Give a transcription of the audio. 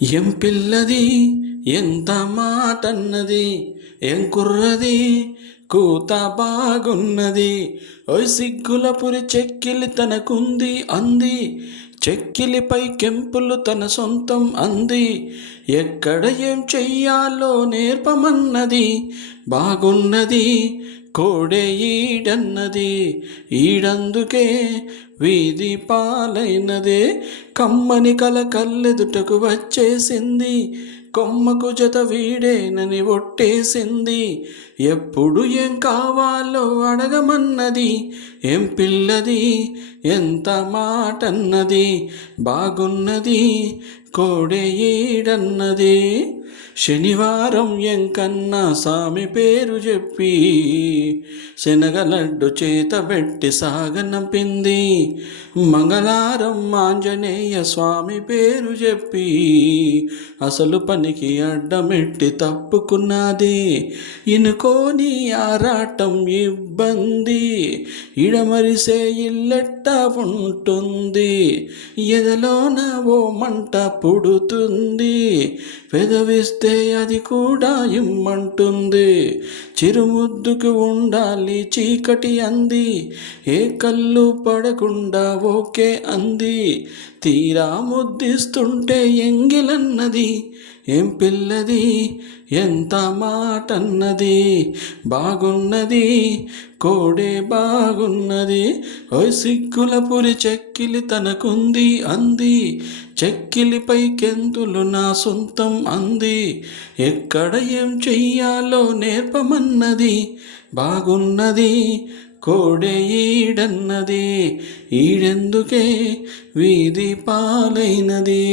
ఎం పిల్లది ఎంత మాటన్నది, ఎం కుర్రది కూత బాగున్నది. ఓయ్ సిగ్గుల పురి చెక్కిలి తనకుంది అంది, చెక్కిలిపై కెంపులు తన సొంతం అంది. ఎక్కడ ఏం చెయ్యాలో నేర్పమన్నది, బాగున్నది కోడే ఈడన్నది. ఈడందుకే వీధి పాలైనదే, కమ్మని కల కల్లెదుటకు వచ్చేసింది. కొమ్మకు జత వీడేనని ఒట్టేసింది. ఎప్పుడు ఏం కావాలో అడగమన్నది, ఏం పిల్లది ఎంత మాటన్నది, బాగున్నది కోడే ఈడన్నది. శనివారం ఎంకన్నా సామి పేరు చెప్పి శనగలడ్డు చేతబెట్టి సాగనంపింది. మంగళవారం ఆంజనేయ స్వామి పేరు చెప్పి అసలు పనికి అడ్డమెట్టి తప్పుకున్నది. ఇనుకోని ఆరాటం ఇబ్బంది, ఇడమరిసే ఇల్లెట్ట ఉంటుంది. ఎదలోన ఓ మంట పుడుతుంది, పెదవిస్తే అది కూడా ఇమ్మంటుంది. చిరుముద్దుకు ఉండాలి చీకటి అంది, ఏ కళ్ళు పడకుండా ఓకే అంది. తీరా ముద్దిస్తుంటే ఎంగిలన్నది, ఏం పిల్లది ఎంత మాటన్నది, బాగున్నది కోడే బాగున్నది. ఓయ్ సిగ్గుల పురి చెక్కిలి తనకుంది అంది, చెక్కిలిపై కెంతులు నా సొంతం అంది. ఎక్కడ ఏం చెయ్యాలో నేర్పమన్నది, బాగున్నది కోడే ఈడన్నది. ఈడెందుకే వీధి పాలైనది.